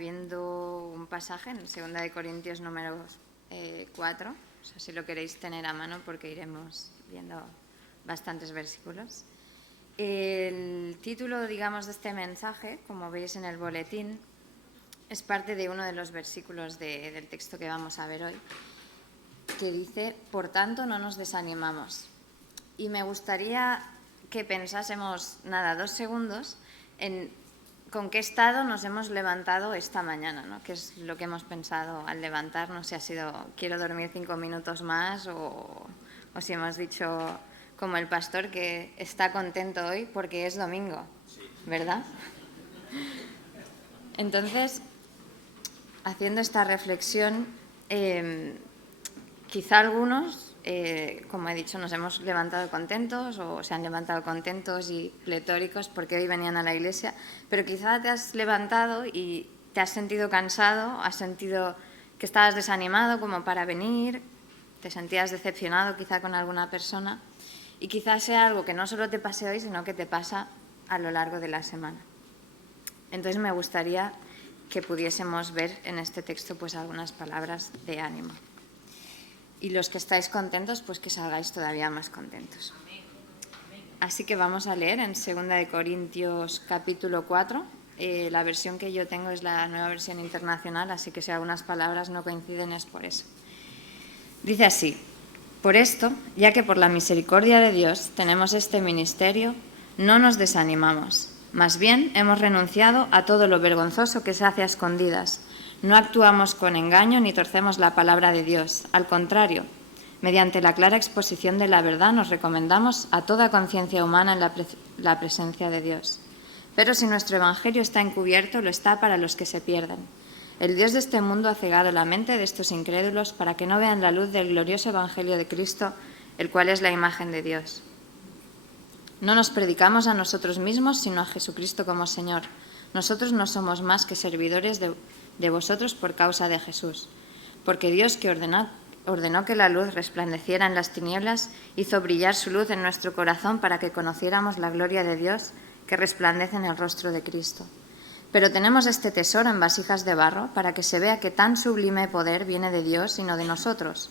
viendo un pasaje en 2 de Corintios número 4, o sea, si lo queréis tener a mano porque iremos viendo bastantes versículos. El título, digamos, de este mensaje, como veis en el boletín, es parte de uno de los versículos del texto que vamos a ver hoy, que dice: por tanto, no nos desanimamos. Y me gustaría que pensásemos, 2 segundos, en con qué estado nos hemos levantado esta mañana, ¿no? ¿Qué es lo que hemos pensado al levantarnos? Si ha sido, quiero dormir 5 minutos más, o si hemos dicho, como el pastor, que está contento hoy porque es domingo, ¿verdad? Entonces, haciendo esta reflexión, quizá algunos, como he dicho, nos hemos levantado contentos o se han levantado contentos y pletóricos porque hoy venían a la iglesia, pero quizá te has levantado y te has sentido cansado, has sentido que estabas desanimado como para venir, te sentías decepcionado quizá con alguna persona, y quizá sea algo que no solo te pase hoy, sino que te pasa a lo largo de la semana. Entonces me gustaría que pudiésemos ver en este texto pues algunas palabras de ánimo. Y los que estáis contentos, pues que salgáis todavía más contentos. Así que vamos a leer en 2 Corintios capítulo 4. La versión que yo tengo es la Nueva Versión Internacional, así que si algunas palabras no coinciden es por eso. Dice así: por esto, ya que por la misericordia de Dios tenemos este ministerio, no nos desanimamos. Más bien, hemos renunciado a todo lo vergonzoso que se hace a escondidas. No actuamos con engaño ni torcemos la palabra de Dios. Al contrario, mediante la clara exposición de la verdad nos recomendamos a toda conciencia humana en la presencia de Dios. Pero si nuestro evangelio está encubierto, lo está para los que se pierden. El Dios de este mundo ha cegado la mente de estos incrédulos para que no vean la luz del glorioso evangelio de Cristo, el cual es la imagen de Dios. No nos predicamos a nosotros mismos, sino a Jesucristo como Señor. Nosotros no somos más que servidores de vosotros por causa de Jesús. Porque Dios, que ordenó que la luz resplandeciera en las tinieblas, hizo brillar su luz en nuestro corazón para que conociéramos la gloria de Dios que resplandece en el rostro de Cristo. Pero tenemos este tesoro en vasijas de barro para que se vea que tan sublime poder viene de Dios y no de nosotros.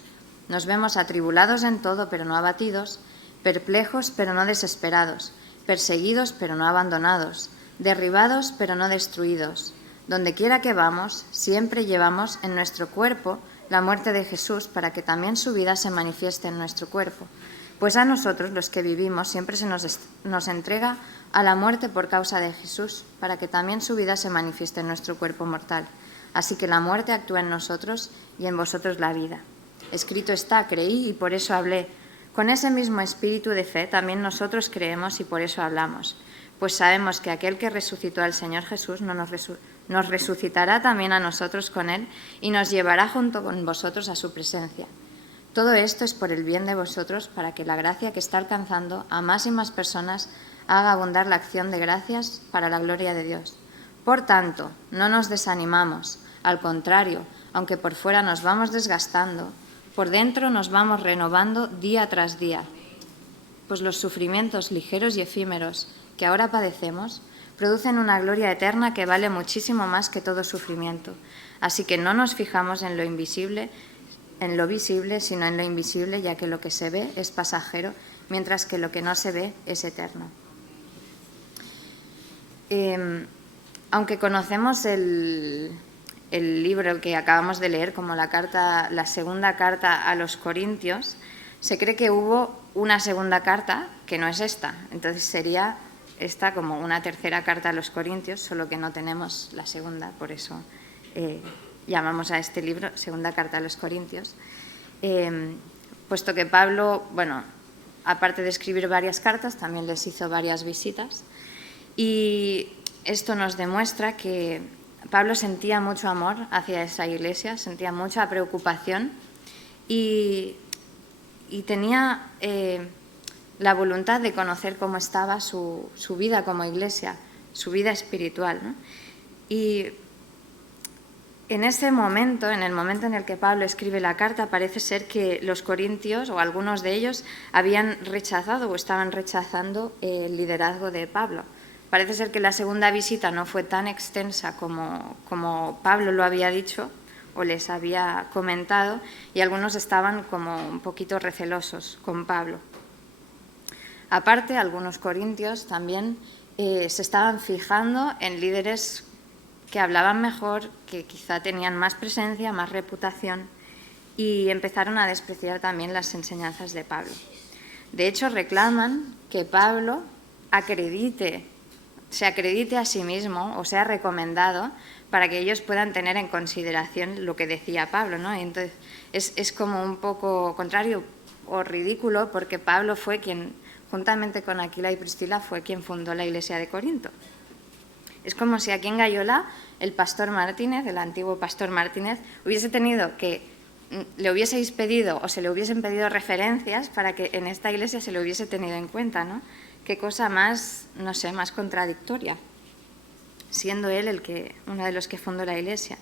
Nos vemos atribulados en todo, pero no abatidos, perplejos, pero no desesperados, perseguidos, pero no abandonados, derribados, pero no destruidos. Donde quiera que vamos, siempre llevamos en nuestro cuerpo la muerte de Jesús para que también su vida se manifieste en nuestro cuerpo. Pues a nosotros, los que vivimos, siempre se nos entrega a la muerte por causa de Jesús, para que también su vida se manifieste en nuestro cuerpo mortal. Así que la muerte actúa en nosotros y en vosotros la vida. Escrito está: creí y por eso hablé. Con ese mismo espíritu de fe también nosotros creemos y por eso hablamos. Pues sabemos que aquel que resucitó al Señor Jesús nos resucitará también a nosotros con Él y nos llevará junto con vosotros a su presencia. Todo esto es por el bien de vosotros, para que la gracia que está alcanzando a más y más personas haga abundar la acción de gracias para la gloria de Dios. Por tanto, no nos desanimamos, al contrario, aunque por fuera nos vamos desgastando, por dentro nos vamos renovando día tras día. Pues los sufrimientos ligeros y efímeros que ahora padecemos producen una gloria eterna que vale muchísimo más que todo sufrimiento. Así que no nos fijamos en lo visible, sino en lo invisible, ya que lo que se ve es pasajero, mientras que lo que no se ve es eterno. Aunque conocemos el libro que acabamos de leer como la segunda carta a los Corintios, se cree que hubo una segunda carta que no es esta. Entonces sería esta como una tercera carta a los Corintios, solo que no tenemos la segunda, por eso llamamos a este libro Segunda Carta a los Corintios, puesto que Pablo, aparte de escribir varias cartas, también les hizo varias visitas, y esto nos demuestra que Pablo sentía mucho amor hacia esa iglesia, sentía mucha preocupación y tenía la voluntad de conocer cómo estaba su vida como iglesia, su vida espiritual, ¿no? Y en ese momento, en el momento en el que Pablo escribe la carta, parece ser que los corintios, o algunos de ellos, habían rechazado o estaban rechazando el liderazgo de Pablo. Parece ser que la segunda visita no fue tan extensa como Pablo lo había dicho o les había comentado, y algunos estaban como un poquito recelosos con Pablo. Aparte, algunos corintios también se estaban fijando en líderes que hablaban mejor, que quizá tenían más presencia, más reputación, y empezaron a despreciar también las enseñanzas de Pablo. De hecho, reclaman que Pablo se acredite a sí mismo o sea recomendado para que ellos puedan tener en consideración lo que decía Pablo, ¿no? Y entonces es como un poco contrario o ridículo, porque Pablo fue quien, juntamente con Aquila y Priscila, fue quien fundó la iglesia de Corinto. Es como si aquí en Gayola el pastor Martínez, el antiguo pastor Martínez, hubiese tenido que, le hubieseis pedido o se le hubiesen pedido referencias para que en esta iglesia se le hubiese tenido en cuenta, ¿no? Qué cosa más, no sé, más contradictoria, siendo él uno de los que fundó la iglesia.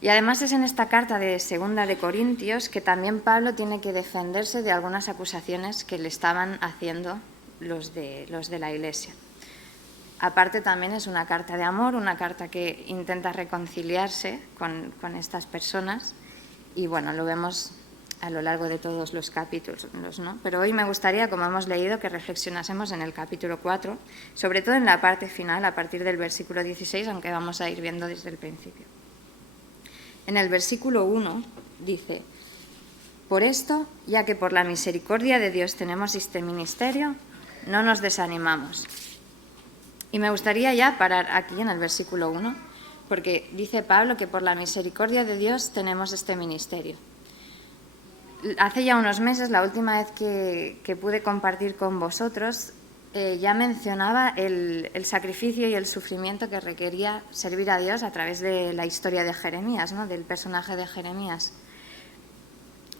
Y además es en esta carta de Segunda de Corintios que también Pablo tiene que defenderse de algunas acusaciones que le estaban haciendo los de la iglesia. Aparte también es una carta de amor, una carta que intenta reconciliarse con estas personas, y bueno, lo vemos a lo largo de todos los capítulos, ¿no? Pero hoy me gustaría, como hemos leído, que reflexionásemos en el capítulo 4, sobre todo en la parte final, a partir del versículo 16, aunque vamos a ir viendo desde el principio. En el versículo 1 dice: por esto, ya que por la misericordia de Dios tenemos este ministerio, no nos desanimamos. Y me gustaría ya parar aquí en el versículo 1, porque dice Pablo que por la misericordia de Dios tenemos este ministerio. Hace ya unos meses, la última vez que pude compartir con vosotros, ya mencionaba el sacrificio y el sufrimiento que requería servir a Dios a través de la historia de Jeremías, ¿no? Del personaje de Jeremías.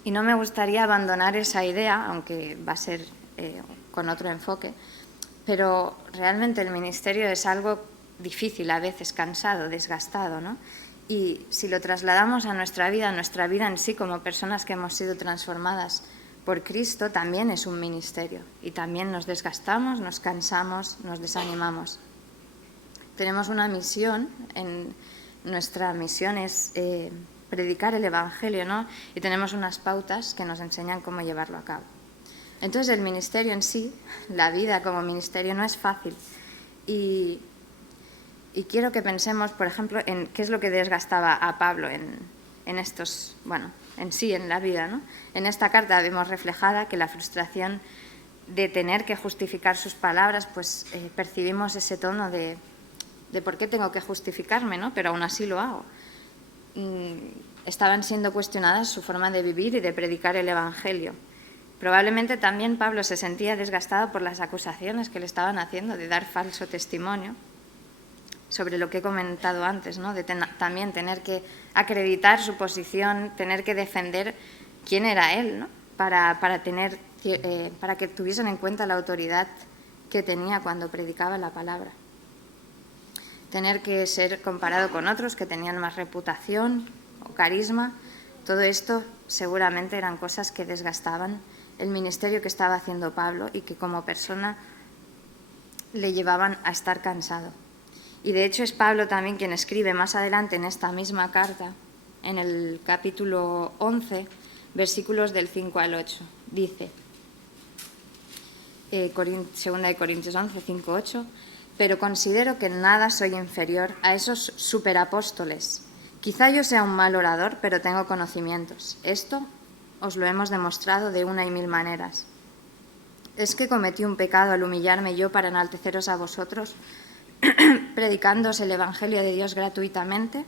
Y no me gustaría abandonar esa idea, aunque va a ser con otro enfoque, pero realmente el ministerio es algo difícil, a veces cansado, desgastado, ¿no? Y si lo trasladamos a nuestra vida en sí, como personas que hemos sido transformadas por Cristo, también es un ministerio. Y también nos desgastamos, nos cansamos, nos desanimamos. Tenemos una misión, nuestra misión es predicar el Evangelio, ¿no? Y tenemos unas pautas que nos enseñan cómo llevarlo a cabo. Entonces el ministerio en sí, la vida como ministerio, no es fácil. Y quiero que pensemos, por ejemplo, en qué es lo que desgastaba a Pablo en estos, bueno, en sí, en la vida, ¿no? En esta carta vemos reflejada que la frustración de tener que justificar sus palabras, pues percibimos ese tono de por qué tengo que justificarme, ¿no? Pero aún así lo hago. Estaban siendo cuestionadas su forma de vivir y de predicar el Evangelio. Probablemente también Pablo se sentía desgastado por las acusaciones que le estaban haciendo de dar falso testimonio, sobre lo que he comentado antes, ¿no? De también tener que acreditar su posición, tener que defender quién era él, ¿no? Para que tuviesen en cuenta la autoridad que tenía cuando predicaba la palabra. Tener que ser comparado con otros que tenían más reputación o carisma, todo esto seguramente eran cosas que desgastaban el ministerio que estaba haciendo Pablo y que como persona le llevaban a estar cansado. Y de hecho es Pablo también quien escribe más adelante en esta misma carta, en el capítulo 11, versículos del 5 al 8. Dice, 2 Corintios 11, 5, 8, pero considero que en nada soy inferior a esos superapóstoles. Quizá yo sea un mal orador, pero tengo conocimientos. Esto os lo hemos demostrado de una y mil maneras. ¿Es que cometí un pecado al humillarme yo para enalteceros a vosotros, predicándoos el Evangelio de Dios gratuitamente?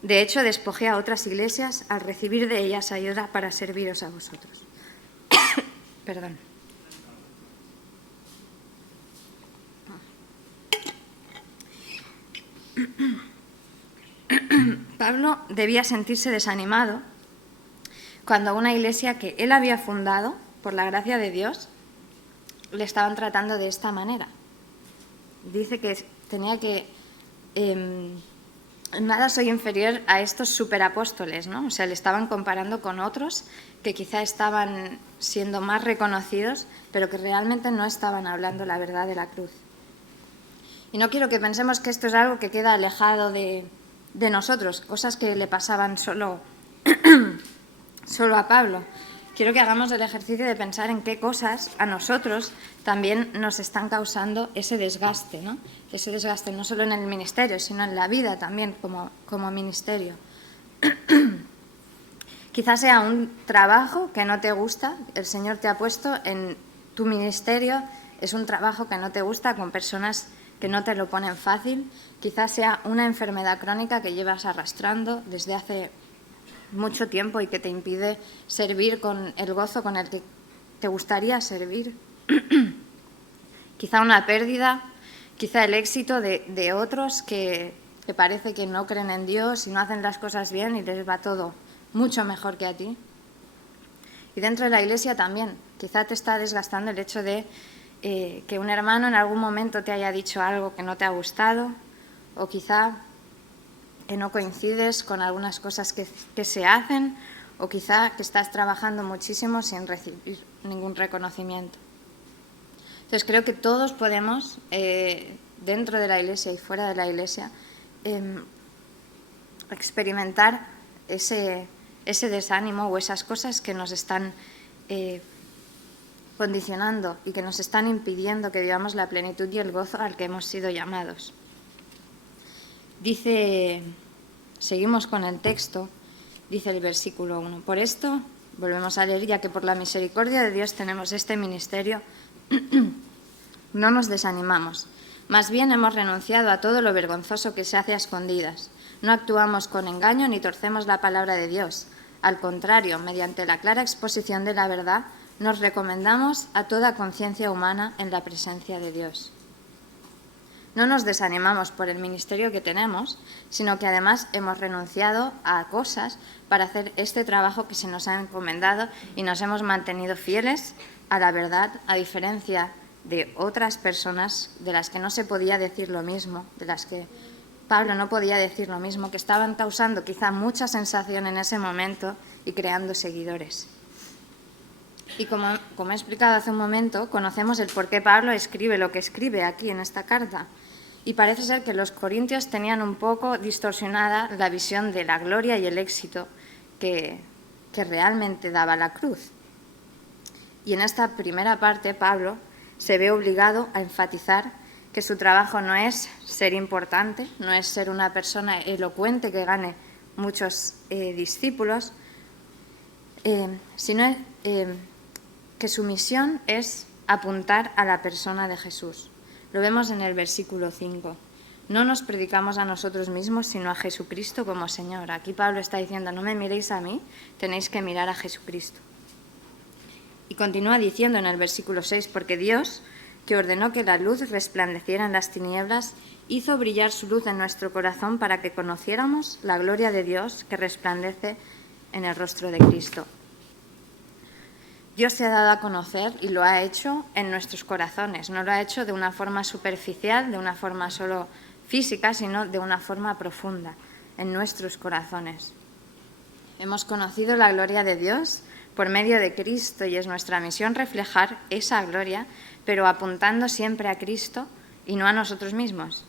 De hecho, despojé a otras iglesias al recibir de ellas ayuda para serviros a vosotros. Perdón. Pablo debía sentirse desanimado cuando una iglesia que él había fundado, por la gracia de Dios, le estaban tratando de esta manera. Dice que tenía que... nada soy inferior a estos superapóstoles, ¿no? O sea, le estaban comparando con otros que quizá estaban siendo más reconocidos, pero que realmente no estaban hablando la verdad de la cruz. Y no quiero que pensemos que esto es algo que queda alejado de nosotros, cosas que le pasaban solo a Pablo. Quiero que hagamos el ejercicio de pensar en qué cosas a nosotros también nos están causando ese desgaste, ¿no? Ese desgaste no solo en el ministerio, sino en la vida también como ministerio. Quizás sea un trabajo que no te gusta, el Señor te ha puesto en tu ministerio, es un trabajo que no te gusta, con personas que no te lo ponen fácil. Quizás sea una enfermedad crónica que llevas arrastrando desde hace mucho tiempo y que te impide servir con el gozo con el que te gustaría servir. Quizá una pérdida, quizá el éxito de otros que parece que no creen en Dios y no hacen las cosas bien y les va todo mucho mejor que a ti. Y dentro de la Iglesia también, quizá te está desgastando el hecho de que un hermano en algún momento te haya dicho algo que no te ha gustado, o quizá que no coincides con algunas cosas que se hacen, o quizá que estás trabajando muchísimo sin recibir ningún reconocimiento. Entonces creo que todos podemos, dentro de la Iglesia y fuera de la Iglesia, experimentar ese desánimo o esas cosas que nos están condicionando y que nos están impidiendo que vivamos la plenitud y el gozo al que hemos sido llamados. Seguimos con el texto, dice el versículo 1. Por esto, volvemos a leer, ya que por la misericordia de Dios tenemos este ministerio, no nos desanimamos. Más bien hemos renunciado a todo lo vergonzoso que se hace a escondidas. No actuamos con engaño ni torcemos la palabra de Dios. Al contrario, mediante la clara exposición de la verdad, nos recomendamos a toda conciencia humana en la presencia de Dios. No nos desanimamos por el ministerio que tenemos, sino que además hemos renunciado a cosas para hacer este trabajo que se nos ha encomendado y nos hemos mantenido fieles a la verdad, a diferencia de otras personas de las que no se podía decir lo mismo, de las que Pablo no podía decir lo mismo, que estaban causando quizá mucha sensación en ese momento y creando seguidores. Y como he explicado hace un momento, conocemos el por qué Pablo escribe lo que escribe aquí en esta carta. Y parece ser que los corintios tenían un poco distorsionada la visión de la gloria y el éxito que realmente daba la cruz. Y en esta primera parte Pablo se ve obligado a enfatizar que su trabajo no es ser importante, no es ser una persona elocuente que gane muchos discípulos, sino que su misión es apuntar a la persona de Jesús. Lo vemos en el versículo 5. No nos predicamos a nosotros mismos, sino a Jesucristo como Señor. Aquí Pablo está diciendo, no me miréis a mí, tenéis que mirar a Jesucristo. Y continúa diciendo en el versículo 6, porque Dios, que ordenó que la luz resplandeciera en las tinieblas, hizo brillar su luz en nuestro corazón para que conociéramos la gloria de Dios que resplandece en el rostro de Cristo. Dios se ha dado a conocer y lo ha hecho en nuestros corazones. No lo ha hecho de una forma superficial, de una forma solo física, sino de una forma profunda, en nuestros corazones. Hemos conocido la gloria de Dios por medio de Cristo y es nuestra misión reflejar esa gloria, pero apuntando siempre a Cristo y no a nosotros mismos.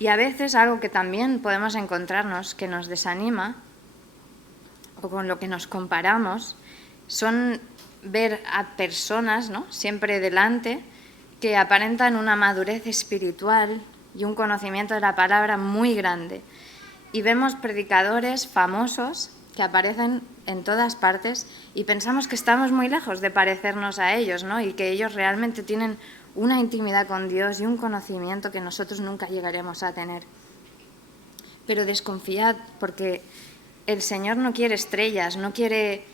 Y a veces algo que también podemos encontrarnos que nos desanima o con lo que nos comparamos son ver a personas, ¿no?, siempre delante, que aparentan una madurez espiritual y un conocimiento de la palabra muy grande. Y vemos predicadores famosos que aparecen en todas partes y pensamos que estamos muy lejos de parecernos a ellos, ¿no?, y que ellos realmente tienen una intimidad con Dios y un conocimiento que nosotros nunca llegaremos a tener. Pero desconfiad, porque el Señor no quiere estrellas, no quiere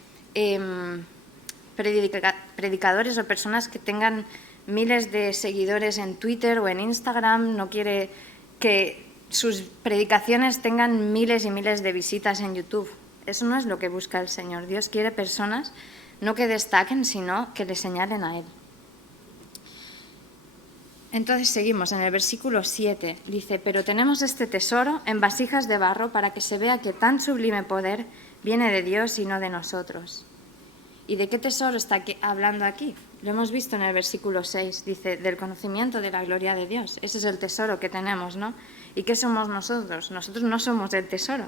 predicadores o personas que tengan miles de seguidores en Twitter o en Instagram, no quiere que sus predicaciones tengan miles y miles de visitas en YouTube. Eso no es lo que busca el Señor. Dios quiere personas no que destaquen, sino que le señalen a Él. Entonces seguimos en el versículo 7. Dice, pero tenemos este tesoro en vasijas de barro para que se vea que tan sublime poder viene de Dios y no de nosotros. ¿Y de qué tesoro está hablando aquí? Lo hemos visto en el versículo 6, dice, del conocimiento de la gloria de Dios. Ese es el tesoro que tenemos, ¿no? ¿Y qué somos nosotros? Nosotros no somos el tesoro,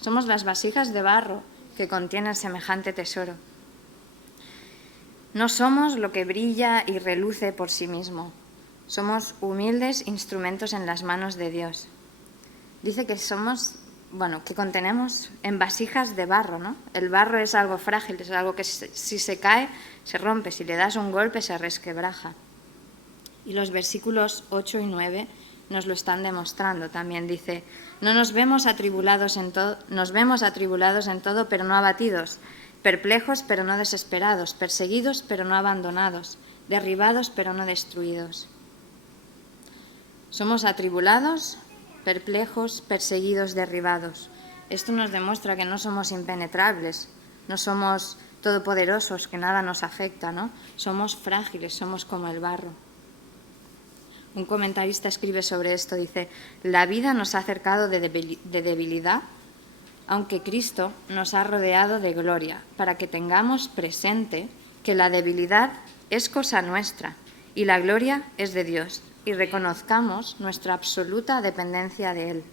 somos las vasijas de barro que contienen semejante tesoro. No somos lo que brilla y reluce por sí mismo, somos humildes instrumentos en las manos de Dios. Dice que que contenemos en vasijas de barro, ¿no? El barro es algo frágil, es algo que si se cae, se rompe, si le das un golpe, se resquebraja. Y los versículos 8 y 9 nos lo están demostrando. También dice, nos vemos atribulados en todo, pero no abatidos, perplejos, pero no desesperados, perseguidos, pero no abandonados, derribados, pero no destruidos. Somos atribulados, perplejos, perseguidos, derribados. Esto nos demuestra que no somos impenetrables, no somos todopoderosos, que nada nos afecta, ¿no? Somos frágiles, somos como el barro. Un comentarista escribe sobre esto, dice, la vida nos ha acercado de debilidad, aunque Cristo nos ha rodeado de gloria, para que tengamos presente que la debilidad es cosa nuestra y la gloria es de Dios, y reconozcamos nuestra absoluta dependencia de Él.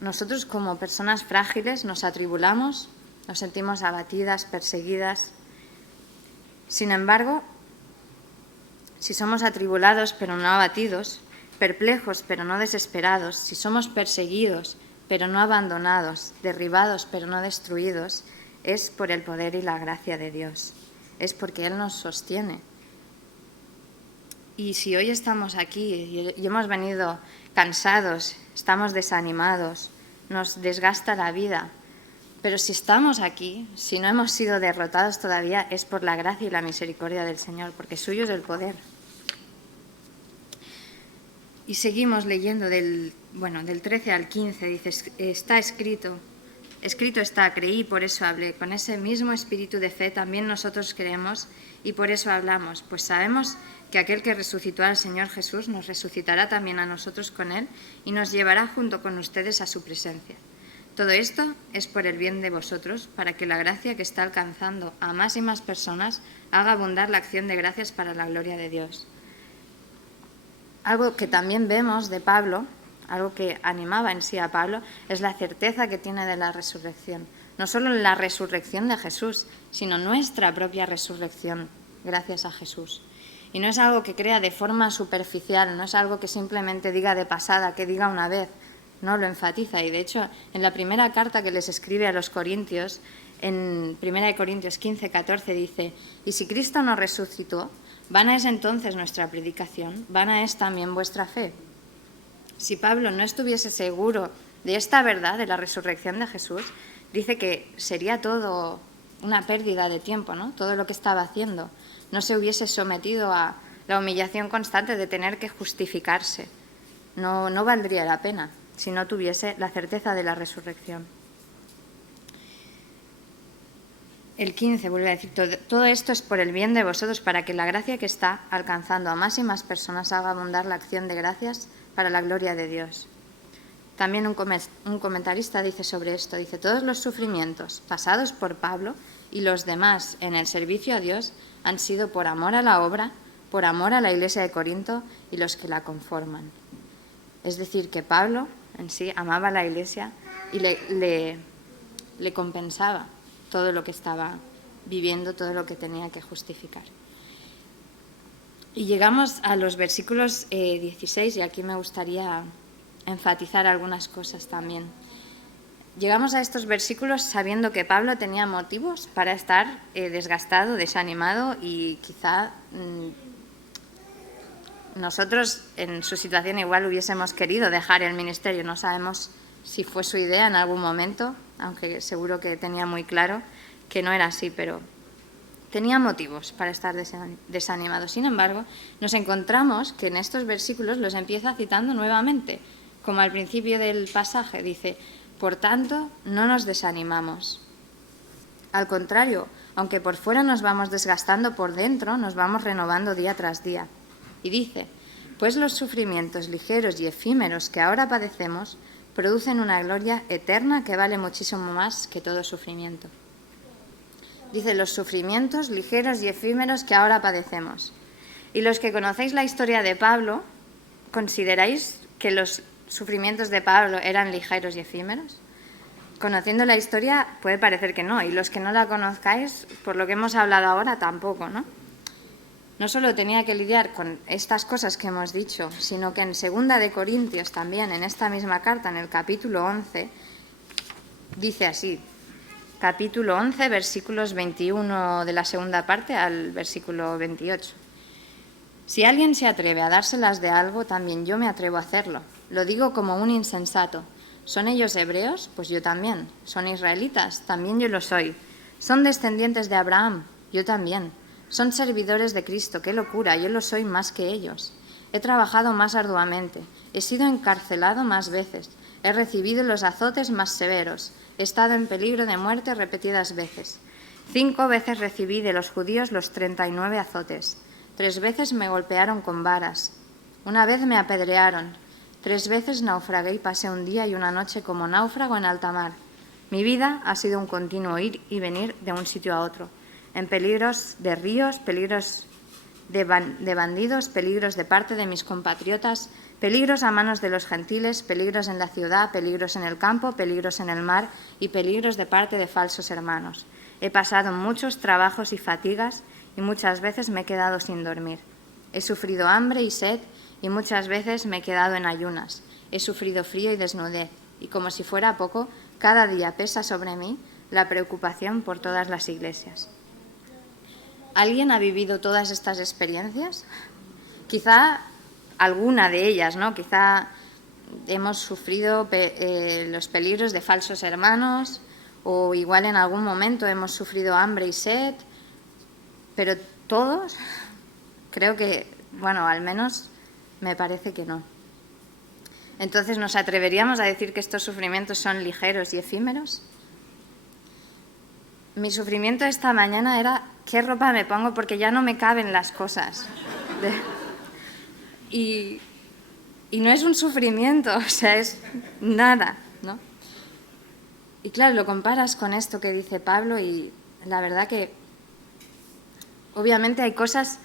Nosotros como personas frágiles nos atribulamos, nos sentimos abatidas, perseguidas. Sin embargo, si somos atribulados pero no abatidos, perplejos pero no desesperados, si somos perseguidos pero no abandonados, derribados pero no destruidos, es por el poder y la gracia de Dios, es porque Él nos sostiene. Y si hoy estamos aquí y hemos venido cansados, estamos desanimados, nos desgasta la vida, pero si estamos aquí, si no hemos sido derrotados todavía, es por la gracia y la misericordia del Señor, porque suyo es el poder. Y seguimos leyendo del 13 al 15, dice, está escrito está, creí, por eso hablé. Con ese mismo espíritu de fe también nosotros creemos y por eso hablamos, pues sabemos que aquel que resucitó al Señor Jesús nos resucitará también a nosotros con Él y nos llevará junto con ustedes a su presencia. Todo esto es por el bien de vosotros, para que la gracia que está alcanzando a más y más personas haga abundar la acción de gracias para la gloria de Dios. Algo que también vemos de Pablo, algo que animaba en sí a Pablo, es la certeza que tiene de la resurrección. No solo la resurrección de Jesús, sino nuestra propia resurrección, gracias a Jesús. Y no es algo que crea de forma superficial, no es algo que simplemente diga de pasada, que diga una vez, no, lo enfatiza. Y de hecho, en la primera carta que les escribe a los corintios, en 1 Corintios 15, 14, dice, y si Cristo no resucitó, vana es entonces nuestra predicación, vana es también vuestra fe. Si Pablo no estuviese seguro de esta verdad, de la resurrección de Jesús, dice que sería todo una pérdida de tiempo, ¿no? Todo lo que estaba haciendo. No se hubiese sometido a la humillación constante de tener que justificarse. No valdría la pena si no tuviese la certeza de la resurrección. El 15 vuelve a decir, todo esto es por el bien de vosotros, para que la gracia que está alcanzando a más y más personas haga abundar la acción de gracias para la gloria de Dios. También un comentarista dice sobre esto, dice, todos los sufrimientos pasados por Pablo y los demás en el servicio a Dios han sido por amor a la obra, por amor a la Iglesia de Corinto y los que la conforman. Es decir, que Pablo en sí amaba a la Iglesia y le compensaba todo lo que estaba viviendo, todo lo que tenía que justificar. Y llegamos a los versículos 16, y aquí me gustaría enfatizar algunas cosas también. Llegamos a estos versículos sabiendo que Pablo tenía motivos para estar desgastado, desanimado, y quizá nosotros en su situación igual hubiésemos querido dejar el ministerio. No sabemos si fue su idea en algún momento, aunque seguro que tenía muy claro que no era así, pero tenía motivos para estar desanimado. Sin embargo, nos encontramos que en estos versículos los empieza citando nuevamente, como al principio del pasaje, dice, por tanto, no nos desanimamos. Al contrario, aunque por fuera nos vamos desgastando, por dentro nos vamos renovando día tras día. Y dice, pues los sufrimientos ligeros y efímeros que ahora padecemos producen una gloria eterna que vale muchísimo más que todo sufrimiento. Dice, los sufrimientos ligeros y efímeros que ahora padecemos. Y los que conocéis la historia de Pablo, ¿consideráis que los sufrimientos de Pablo eran ligeros y efímeros? Conociendo la historia puede parecer que no, y los que no la conozcáis, por lo que hemos hablado ahora, tampoco, ¿no? No solo tenía que lidiar con estas cosas que hemos dicho, sino que en 2 de Corintios también, en esta misma carta, en el capítulo 11, dice así, capítulo 11, versículos 21 de la segunda parte al versículo 28. Si alguien se atreve a dárselas de algo, también yo me atrevo a hacerlo. Lo digo como un insensato. ¿Son ellos hebreos? Pues yo también. ¿Son israelitas? También yo lo soy. ¿Son descendientes de Abraham? Yo también. ¿Son servidores de Cristo? ¡Qué locura! Yo lo soy más que ellos. He trabajado más arduamente. He sido encarcelado más veces. He recibido los azotes más severos. He estado en peligro de muerte repetidas veces. 5 veces recibí de los judíos los 39 azotes. 3 veces me golpearon con varas. 1 vez me apedrearon. 3 veces naufragué y pasé un día y una noche como náufrago en alta mar. Mi vida ha sido un continuo ir y venir de un sitio a otro, en peligros de ríos, peligros de bandidos, peligros de parte de mis compatriotas, peligros a manos de los gentiles, peligros en la ciudad, peligros en el campo, peligros en el mar y peligros de parte de falsos hermanos. He pasado muchos trabajos y fatigas y muchas veces me he quedado sin dormir. He sufrido hambre y sed y muchas veces me he quedado en ayunas. He sufrido frío y desnudez y como si fuera poco, cada día pesa sobre mí la preocupación por todas las iglesias. ¿Alguien ha vivido todas estas experiencias? Quizá alguna de ellas, ¿no? Quizá hemos sufrido los peligros de falsos hermanos o igual en algún momento hemos sufrido hambre y sed, pero todos, creo que, bueno, al menos me parece que no. Entonces, ¿nos atreveríamos a decir que estos sufrimientos son ligeros y efímeros? Mi sufrimiento esta mañana era ¿qué ropa me pongo? Porque ya no me caben las cosas. Y no es un sufrimiento, o sea, es nada, ¿no? Y claro, lo comparas con esto que dice Pablo y la verdad que obviamente hay cosas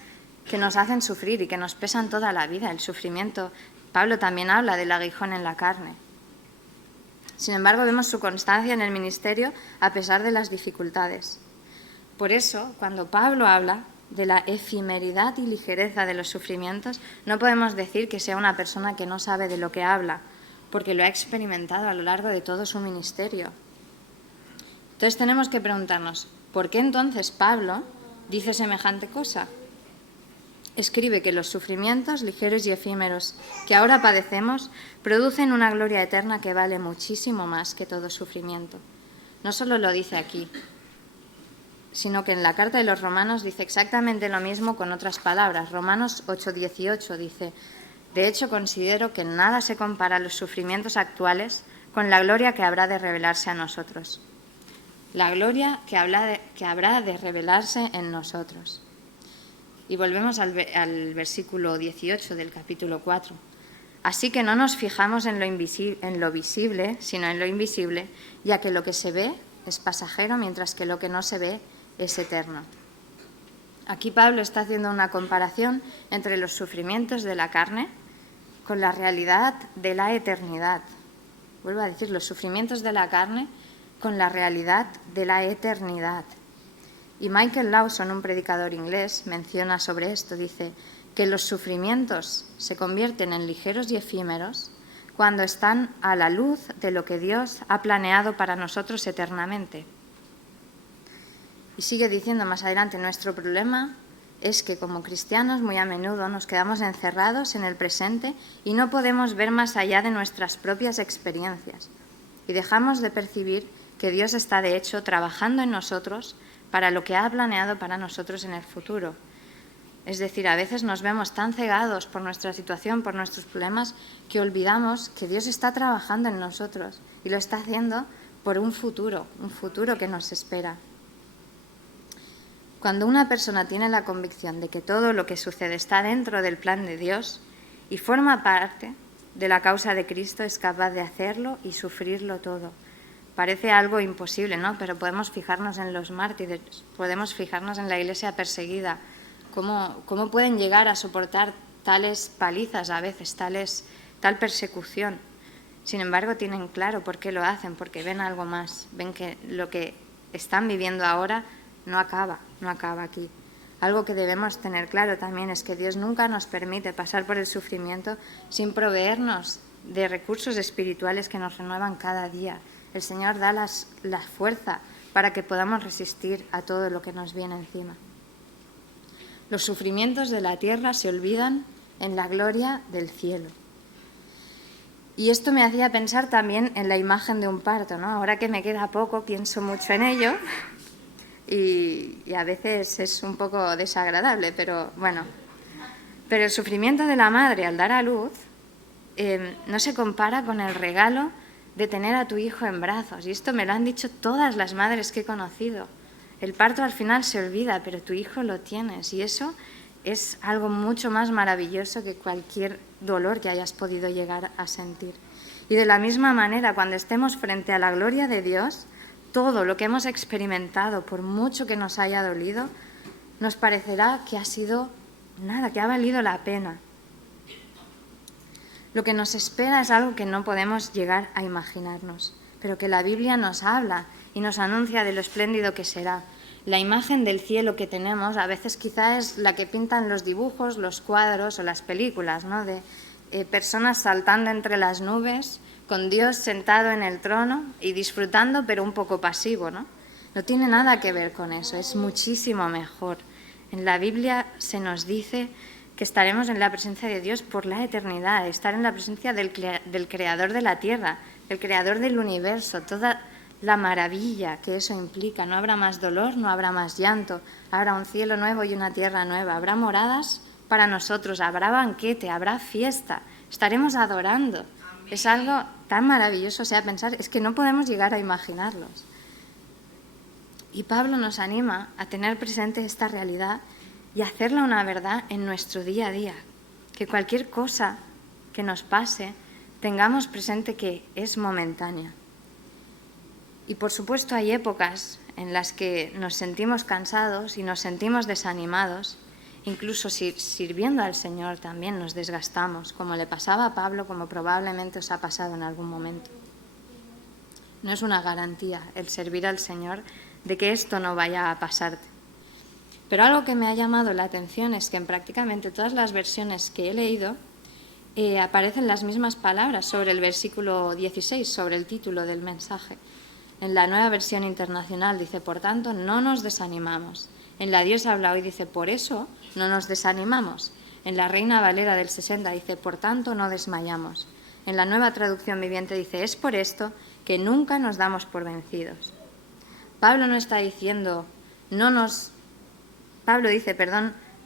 que nos hacen sufrir y que nos pesan toda la vida, el sufrimiento. Pablo también habla del aguijón en la carne. Sin embargo, vemos su constancia en el ministerio a pesar de las dificultades. Por eso, cuando Pablo habla de la efemeridad y ligereza de los sufrimientos, no podemos decir que sea una persona que no sabe de lo que habla, porque lo ha experimentado a lo largo de todo su ministerio. Entonces tenemos que preguntarnos, ¿por qué entonces Pablo dice semejante cosa? Escribe que los sufrimientos ligeros y efímeros que ahora padecemos producen una gloria eterna que vale muchísimo más que todo sufrimiento. No solo lo dice aquí, sino que en la carta de los Romanos dice exactamente lo mismo con otras palabras. Romanos 8:18 dice, de hecho considero que nada se compara a los sufrimientos actuales con la gloria que habrá de revelarse a nosotros. La gloria que habrá de revelarse en nosotros. Y volvemos al versículo 18 del capítulo 4. Así que no nos fijamos en lo visible, sino en lo invisible, ya que lo que se ve es pasajero, mientras que lo que no se ve es eterno. Aquí Pablo está haciendo una comparación entre los sufrimientos de la carne con la realidad de la eternidad. Vuelvo a decir, los sufrimientos de la carne con la realidad de la eternidad. Y Michael Lawson, un predicador inglés, menciona sobre esto, dice que los sufrimientos se convierten en ligeros y efímeros cuando están a la luz de lo que Dios ha planeado para nosotros eternamente. Y sigue diciendo más adelante, nuestro problema es que como cristianos muy a menudo nos quedamos encerrados en el presente y no podemos ver más allá de nuestras propias experiencias. Y dejamos de percibir que Dios está de hecho trabajando en nosotros para lo que ha planeado para nosotros en el futuro. Es decir, a veces nos vemos tan cegados por nuestra situación, por nuestros problemas, que olvidamos que Dios está trabajando en nosotros y lo está haciendo por un futuro que nos espera. Cuando una persona tiene la convicción de que todo lo que sucede está dentro del plan de Dios y forma parte de la causa de Cristo, es capaz de hacerlo y sufrirlo todo. parece algo imposible, ¿no? Pero podemos fijarnos en los mártires, podemos fijarnos en la Iglesia perseguida, cómo pueden llegar a soportar tales palizas a veces, tal persecución. Sin embargo, tienen claro por qué lo hacen, porque ven algo más, ven que lo que están viviendo ahora no acaba aquí. Algo que debemos tener claro también es que Dios nunca nos permite pasar por el sufrimiento sin proveernos de recursos espirituales que nos renuevan cada día. El Señor da la fuerza para que podamos resistir a todo lo que nos viene encima. Los sufrimientos de la tierra se olvidan en la gloria del cielo. Y esto me hacía pensar también en la imagen de un parto, ¿no? Ahora que me queda poco, pienso mucho en ello y a veces es un poco desagradable, pero bueno. Pero el sufrimiento de la madre al dar a luz no se compara con el regalo de tener a tu hijo en brazos. Y esto me lo han dicho todas las madres que he conocido. El parto al final se olvida, pero tu hijo lo tienes. Y eso es algo mucho más maravilloso que cualquier dolor que hayas podido llegar a sentir. Y de la misma manera, cuando estemos frente a la gloria de Dios, todo lo que hemos experimentado, por mucho que nos haya dolido, nos parecerá que ha sido nada, que ha valido la pena. Lo que nos espera es algo que no podemos llegar a imaginarnos, pero que la Biblia nos habla y nos anuncia de lo espléndido que será. La imagen del cielo que tenemos a veces quizá es la que pintan los dibujos, los cuadros o las películas, ¿no? De personas saltando entre las nubes, con Dios sentado en el trono y disfrutando, pero un poco pasivo, ¿no? No tiene nada que ver con eso, es muchísimo mejor. En la Biblia se nos dice que estaremos en la presencia de Dios por la eternidad, estar en la presencia del Creador de la tierra, del Creador del universo, toda la maravilla que eso implica. No habrá más dolor, no habrá más llanto, habrá un cielo nuevo y una tierra nueva, habrá moradas para nosotros, habrá banquete, habrá fiesta, estaremos adorando. Es algo tan maravilloso, o sea, pensar, es que no podemos llegar a imaginarlos. Y Pablo nos anima a tener presente esta realidad y hacerla una verdad en nuestro día a día. Que cualquier cosa que nos pase, tengamos presente que es momentánea. Y por supuesto hay épocas en las que nos sentimos cansados y nos sentimos desanimados. Incluso sirviendo al Señor también nos desgastamos, como le pasaba a Pablo, como probablemente os ha pasado en algún momento. No es una garantía el servir al Señor de que esto no vaya a pasarte. Pero algo que me ha llamado la atención es que en prácticamente todas las versiones que he leído aparecen las mismas palabras sobre el versículo 16, sobre el título del mensaje. En la Nueva Versión Internacional dice, por tanto, no nos desanimamos. En la Dios habla hoy dice, por eso no nos desanimamos. En la Reina Valera del 60 dice, por tanto, no desmayamos. En la Nueva Traducción Viviente dice, es por esto que nunca nos damos por vencidos. Pablo dice,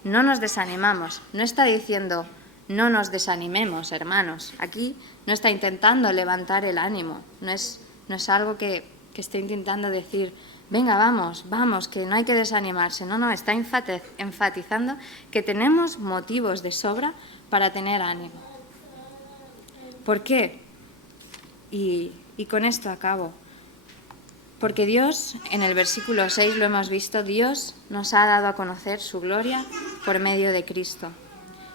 no nos desanimamos. No está diciendo, no nos desanimemos, hermanos. Aquí no está intentando levantar el ánimo. No es algo que esté intentando decir, venga, vamos, que no hay que desanimarse. No, está enfatizando que tenemos motivos de sobra para tener ánimo. ¿Por qué? Y con esto acabo. Porque Dios, en el versículo 6 lo hemos visto, Dios nos ha dado a conocer su gloria por medio de Cristo.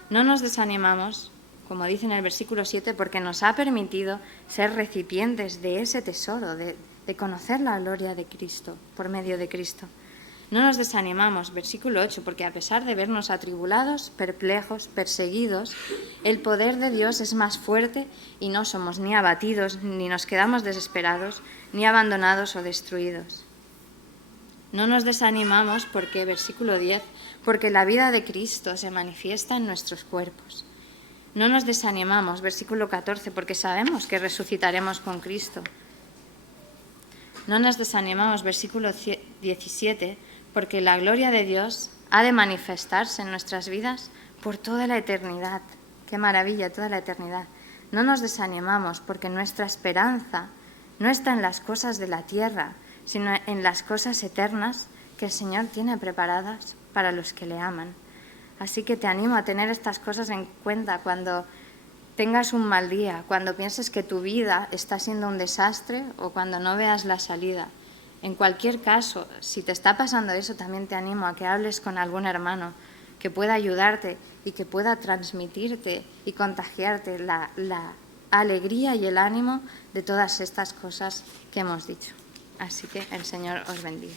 No nos desanimamos, como dice en el versículo 7, porque nos ha permitido ser recipientes de ese tesoro, de conocer la gloria de Cristo, por medio de Cristo. No nos desanimamos, versículo 8, porque a pesar de vernos atribulados, perplejos, perseguidos, el poder de Dios es más fuerte y no somos ni abatidos, ni nos quedamos desesperados, ni abandonados o destruidos. No nos desanimamos porque, versículo 10, porque la vida de Cristo se manifiesta en nuestros cuerpos. No nos desanimamos, versículo 14, porque sabemos que resucitaremos con Cristo. No nos desanimamos, versículo 17, porque la gloria de Dios ha de manifestarse en nuestras vidas por toda la eternidad. ¡Qué maravilla, toda la eternidad! No nos desanimamos porque nuestra esperanza no está en las cosas de la tierra, sino en las cosas eternas que el Señor tiene preparadas para los que le aman. Así que te animo a tener estas cosas en cuenta cuando tengas un mal día, cuando pienses que tu vida está siendo un desastre o cuando no veas la salida. En cualquier caso, si te está pasando eso, también te animo a que hables con algún hermano que pueda ayudarte y que pueda transmitirte y contagiarte la alegría y el ánimo de todas estas cosas que hemos dicho. Así que el Señor os bendiga.